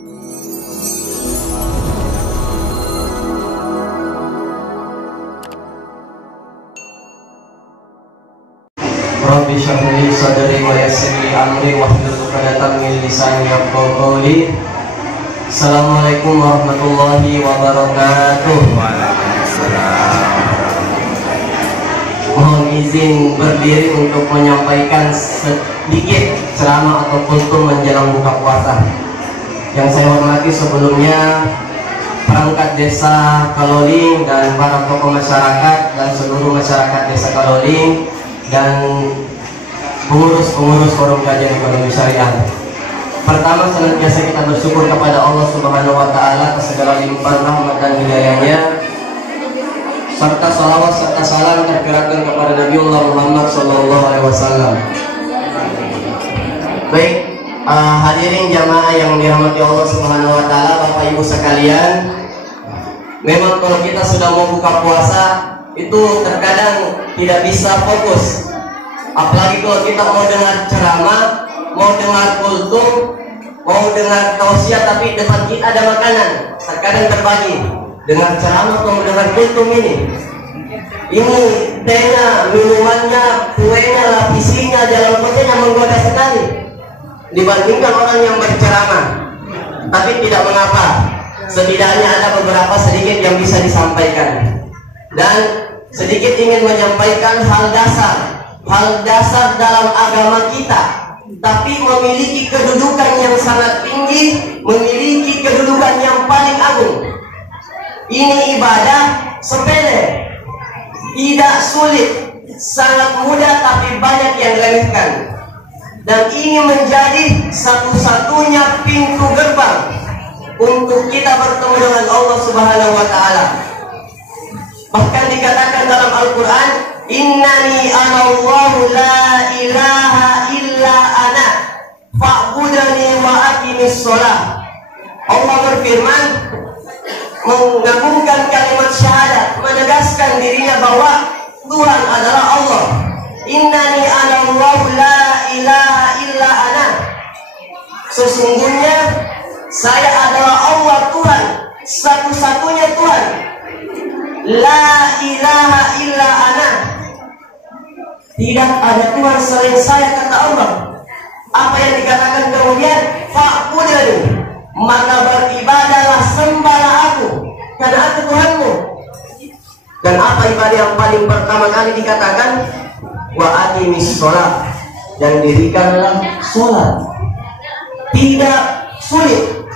Rabbi shrah li sadri wa yassir li amri wahlul 'uqdatam min lisani yafqahu qawli. Assalamualaikum warahmatullahi wabarakatuh. Waalaikumsalam. Mohon izin berdiri untuk menyampaikan sedikit ceramah atau kultum menjelang buka puasa. Yang saya hormati sebelumnya perangkat desa Kaloling dan para tokoh masyarakat dan seluruh masyarakat desa Kaloling dan pengurus-pengurus forum kajian ekonomi syariah. Pertama, senantiasa kita bersyukur kepada Allah Subhanahu wa Ta'ala atas segala limpahan rahmat dan hidayahnya, serta salawat serta salam tergerakkan kepada Nabiullah Muhammad Sallallahu Alaihi Wasallam. Baik, hadirin jamaah yang dirahmati Allah Subhanahu wa Ta'ala, Bapak Ibu sekalian, memang kalau kita sudah mau buka puasa itu terkadang tidak bisa fokus, apalagi kalau kita mau dengar ceramah, mau dengar kultum, mau dengar tausiah, tapi depan kita ada makanan, terkadang terbagi dengar ceramah atau mendengar kultum ini tehnya, minumannya, kuenya, lapisinya, jalan kotanya menggoda sekali dibandingkan orang yang berceramah. Tapi tidak mengapa, setidaknya ada beberapa sedikit yang bisa disampaikan. Dan sedikit ingin menyampaikan hal dasar dalam agama kita, tapi memiliki kedudukan yang sangat tinggi, memiliki kedudukan yang paling agung. Ini ibadah sepele, tidak sulit, sangat mudah, tapi banyak yang remehkan. Dan ini menjadi satu-satunya pintu gerbang untuk kita bertemu dengan Allah Subhanahu wa Ta'ala. Bahkan dikatakan dalam Al-Quran, innani anallahu la ilaha illa ana fa'budani wa aqimis sholah. Allah berfirman, menggabungkan kalimat syahadat, menegaskan dirinya bahwa Tuhan adalah Allah. Innani anallahu la ilaha illa ana, sesungguhnya saya adalah Allah, Tuhan, satu-satunya Tuhan. La ilaha illa ana, tidak ada Tuhan selain saya, kata Allah. Apa yang dikatakan kemudian? Fa'budani, maka beribadahlah, sembahlah aku, karena aku Tuhanmu. Dan apa ibadah yang paling pertama kali dikatakan? Wa aqimis sholat, dan dirikanlah sholat. Tidak sulit,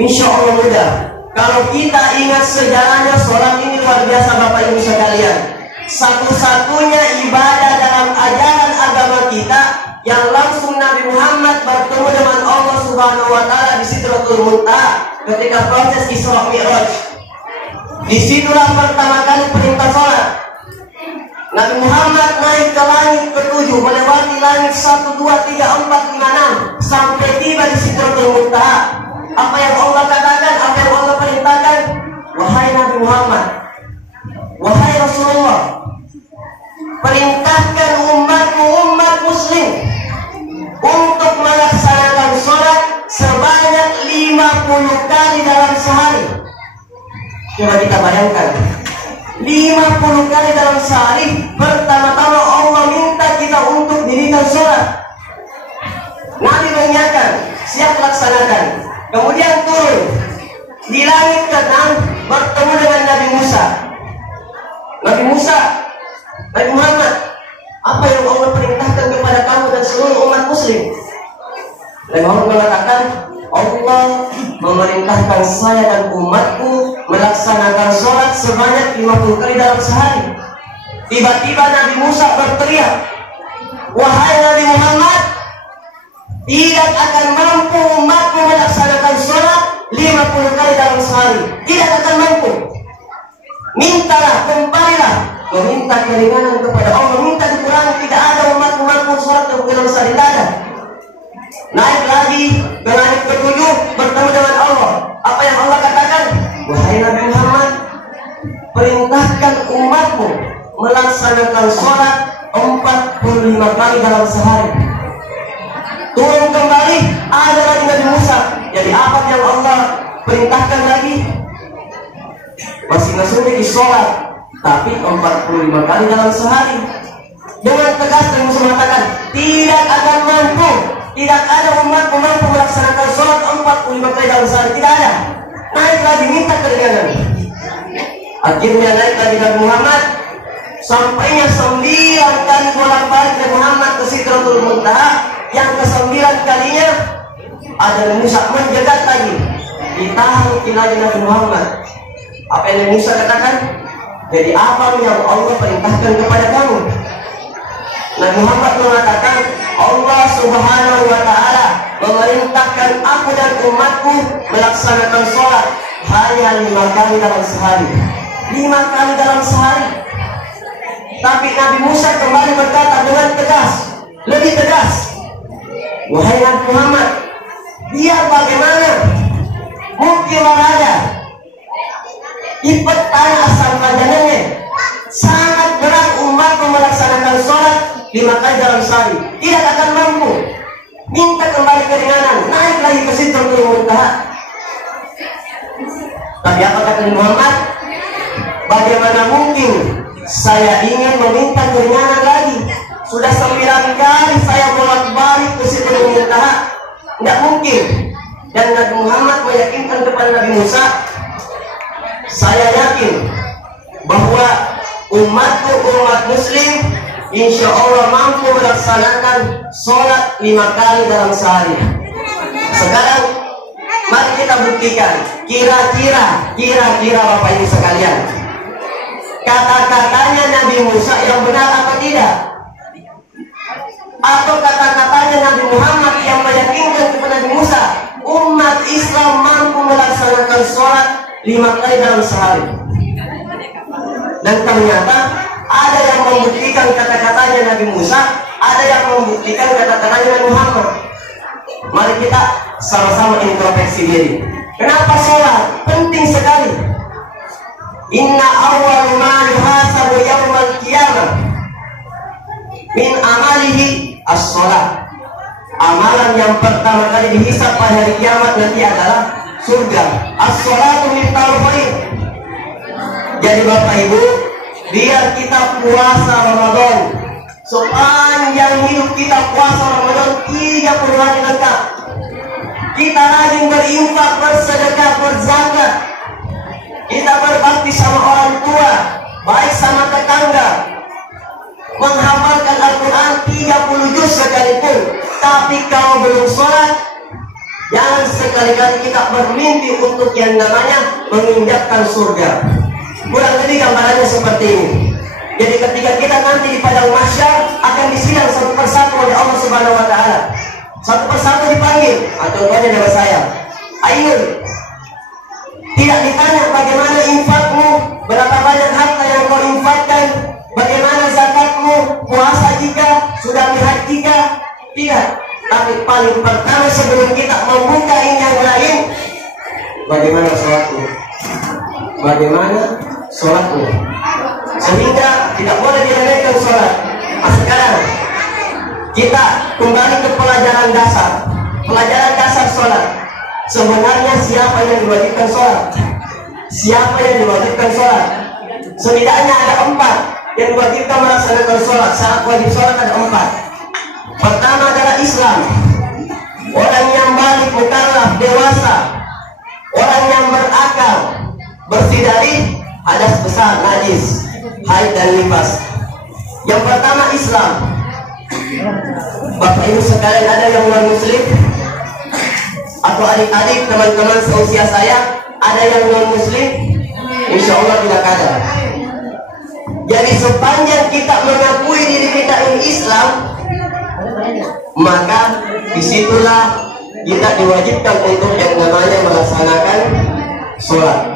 insya Allah mudah. Kalau kita ingat sejarahnya sholat ini luar biasa, Bapak Ibu sekalian. Satu-satunya ibadah dalam ajaran agama kita yang langsung Nabi Muhammad bertemu dengan Allah Subhanahu wa Ta'ala di Sidratul Muntaha ketika proses Isra Mi'raj. Disitulah pertama kali perintah sholat. Nabi Muhammad naik ke langit ke-7, melewati langit 1, 2, 3, 4, 5, 6 sampai tiba di Sidratul Muntaha. Apa yang Allah katakan, apa yang Allah perintahkan? Wahai Nabi Muhammad, wahai Rasulullah, perintahkan umatmu, umat muslim, untuk melaksanakan sholat sebanyak 50 kali dalam sehari. Coba kita bayangkan, 50 kali dalam sehari. Pertama-tama Allah minta kita untuk dirikan sholat. Nabi mengingatkan, siap laksanakan. Kemudian turun di langit ke-6, bertemu dengan Nabi Musa. Nabi Musa, Nabi Muhammad, apa yang Allah perintahkan kepada kamu dan seluruh umat muslim? Nabi Muhammad mengatakan, Allah memerintahkan saya dan umatku melaksanakan sholat sebanyak 50 kali dalam sehari. Tiba-tiba Nabi Musa berteriak, wahai Nabi Muhammad, tidak akan mampu umatmu melaksanakan sholat 50 kali dalam sehari. Tidak akan mampu. Mintalah, kembalilah, meminta keringanan kepada Allah, minta dikurangi. Tidak ada umatmu mampu sholat 50 dalam sehari, tidak ada. Naik lagi ke langit ke-7, bertemu dengan Allah. Apa yang Allah katakan? Wahai Nabi Muhammad, perintahkan umatmu melaksanakan sholat 45 kali dalam sehari. Turun kembali, ada lagi Nabi Musa. Jadi apa yang Allah perintahkan lagi? Masing-masing lagi sholat, tapi 45 kali dalam sehari. Dengan tegas dan mengatakan tidak akan mampu, tidak ada umat mampu melaksanakan sholat 45 kali dalam sehari, tidak ada. Naik lagi minta keringanan. Akhirnya naik lagi Nabi Muhammad, sampainya 9 kali bolak-balik Nabi Muhammad ke Sidratul Muntaha. Yang ke-9 kalinya ada Musa menjegat lagi, ditahan lagi Nabi Muhammad. Apa yang Musa katakan? Jadi apa yang Allah perintahkan kepada kamu? Nabi Muhammad mengatakan, Allah Subhanahu wa Ta'ala memerintahkan aku dan umatku melaksanakan sholat hanya 5 kali dalam sehari. 5 kali dalam sehari. Tapi Nabi Musa kembali berkata dengan tegas, lebih tegas, wahai Nabi Muhammad, biar bagaimana mungkin ada ipetanya asal pajanannya sangat berat umat melaksanakan sholat 5 kali dalam sehari, tidak akan mampu. Minta kembali keringanan, naik lagi ke Sidratul Muntaha. Tapi apa kata Muhammad? Bagaimana mungkin saya ingin meminta keringanan lagi? Sudah 9 kali saya bolak-balik ke Sidratul Muntaha, tidak mungkin. Dan Nabi Muhammad meyakinkan kepada Nabi Musa, saya yakin bahwa umatku, umat muslim, insya Allah mampu melaksanakan sholat 5 kali dalam sehari. Sekarang mari kita buktikan, kira-kira Bapak Ibu sekalian, kata-katanya Nabi Musa yang benar apa tidak? Atau kata-katanya Nabi Muhammad yang meyakinkan kepada Nabi Musa, umat Islam mampu melaksanakan sholat 5 kali dalam sehari? Dan ternyata ada yang membuktikan kata-katanya Nabi Musa, ada yang membuktikan kata-katanya Nabi Muhammad. Mari kita sama-sama introspeksi diri. Kenapa sholat penting sekali? Inna awwal ma yuhasabu yaumal qiyamah min amalihi as-sholat. Amalan yang pertama kali dihisab pada hari kiamat nanti adalah surga. As-sholatu miftahul khair. Jadi Bapak Ibu, biar kita puasa Ramadan, sepanjang hidup kita puasa Ramadan 30 hari lengkap. Kita rajin berinfak, bersedekah, berzakat. Kita berbakti sama orang tua, baik sama tetangga. Menghafalkan Al-Quran 30 juz sekalipun. Tapi kalau belum sholat, jangan sekali-kali kita bermimpi untuk yang namanya menginjakkan surga. Kurang lebih gambarannya seperti ini. Jadi ketika kita nanti di padang mahsyar akan disidang satu persatu oleh Allah Subhanahu wa Ta'ala. Satu persatu dipanggil. Contohnya nama saya, Ainul. Tidak ditanya bagaimana infakmu, berapa banyak harta yang kau infakkan, bagaimana zakatmu, puasa jika, sudah lihat jika. Tidak. Tapi paling pertama sebelum kita membuka yang lain, bagaimana sholatmu? Bagaimana sholatmu? Sehingga tidak boleh diremehkan sholat. Sekarang kita kembali ke pelajaran dasar. Pelajaran dasar sholat. Sebenarnya siapa yang diwajibkan sholat? Siapa yang diwajibkan sholat? Setidaknya ada 4 yang diwajibkan melaksanakan sholat. Syarat wajib sholat ada 4. Pertama adalah Islam. Orang yang balik, mukallaf, dewasa. Orang yang berakal, bersih dari hadas besar, najis, haid dan nifas. Yang pertama Islam. Bapak Ibu sekalian, ada yang non muslim atau adik-adik teman-teman seusia saya, ada yang non muslim? Insya Allah tidak ada. Jadi sepanjang kita mengakui diri kita ini Islam, maka disitulah kita diwajibkan untuk yang namanya melaksanakan sholat.